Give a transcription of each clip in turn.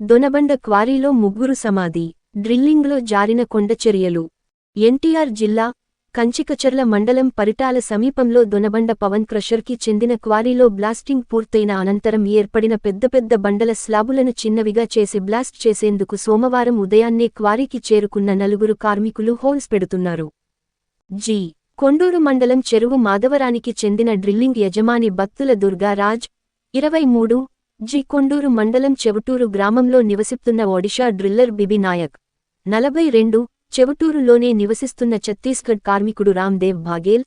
దొనబండ క్వారీలో ముగ్గురు సమాధి, డ్రిల్లింగ్లో జారిన కొండచర్యలు. ఎన్టీఆర్ జిల్లా కంచికచర్ల మండలం పరిటాల సమీపంలో దొనబండ పవన్ క్రషర్కి చెందిన క్వారీలో బ్లాస్టింగ్ పూర్తయిన అనంతరం ఏర్పడిన పెద్ద బండల స్లాబులను చిన్నవిగా చేసి బ్లాస్ట్ చేసేందుకు సోమవారం ఉదయాన్నే క్వారీకి చేరుకున్న నలుగురు కార్మికులు హోల్స్ పెడుతున్నారు. జి. కొండూరు మండలం చెరువు మాధవరానికి చెందిన డ్రిల్లింగ్ యజమాని బత్తుల దుర్గారాజ్, 23, జి. కొండూరు మండలం చెవుటూరు గ్రామంలో నివసిస్తున్న ఒడిషా డ్రిల్లర్ బిబి నాయక్, 42, చెవుటూరులోనే నివసిస్తున్న ఛత్తీస్గఢ్ కార్మికుడు రామ్దేవ్ భాగేల్,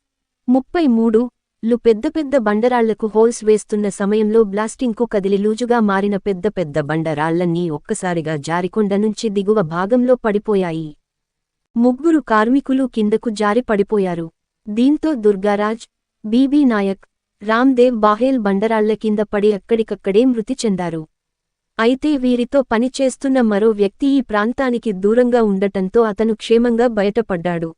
33, లు పెద్ద బండరాళ్లకు హోల్స్ వేస్తున్న సమయంలో బ్లాస్టింగ్కు కదిలి లూజుగా మారిన పెద్ద బండరాళ్లన్నీ ఒక్కసారిగా జారికొండ నుంచి దిగువ భాగంలో పడిపోయాయి. ముగ్గురు కార్మికులు కిందకు జారి పడిపోయారు. దీంతో దుర్గారాజ్, బీబీ నాయక్, రామ్దేవ్ బాహేల్ బండరాళ్ల కింద పడి అక్కడికక్కడే మృతి చెందారు. అయితే వీరితో పనిచేస్తున్న మరో వ్యక్తి ఈ ప్రాంతానికి దూరంగా ఉండటంతో అతను క్షేమంగా బయటపడ్డాడు.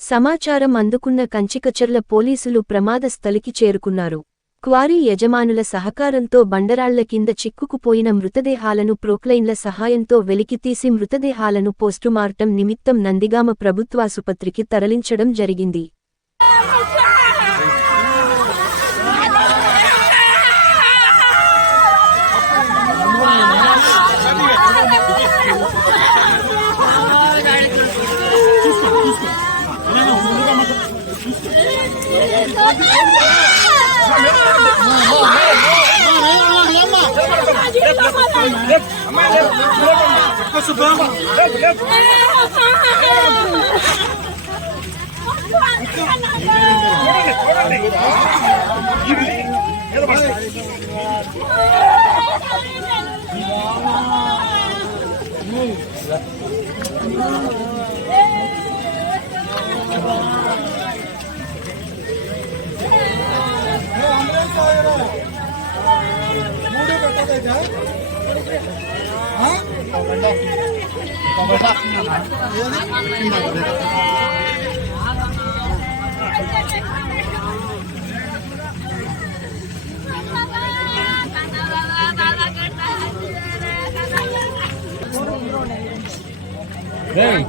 సమాచారం అందుకున్న కంచికచర్ల పోలీసులు ప్రమాద స్థలికి చేరుకున్నారు. క్వారీ యజమానుల సహకారంతో బండరాళ్ల కింద చిక్కుకుపోయిన మృతదేహాలను ప్రొక్లైన్ల సహాయంతో వెలికితీసి మృతదేహాలను పోస్టుమార్టం నిమిత్తం నందిగామ ప్రభుత్వాసుపత్రికి తరలించడం జరిగింది. Hey!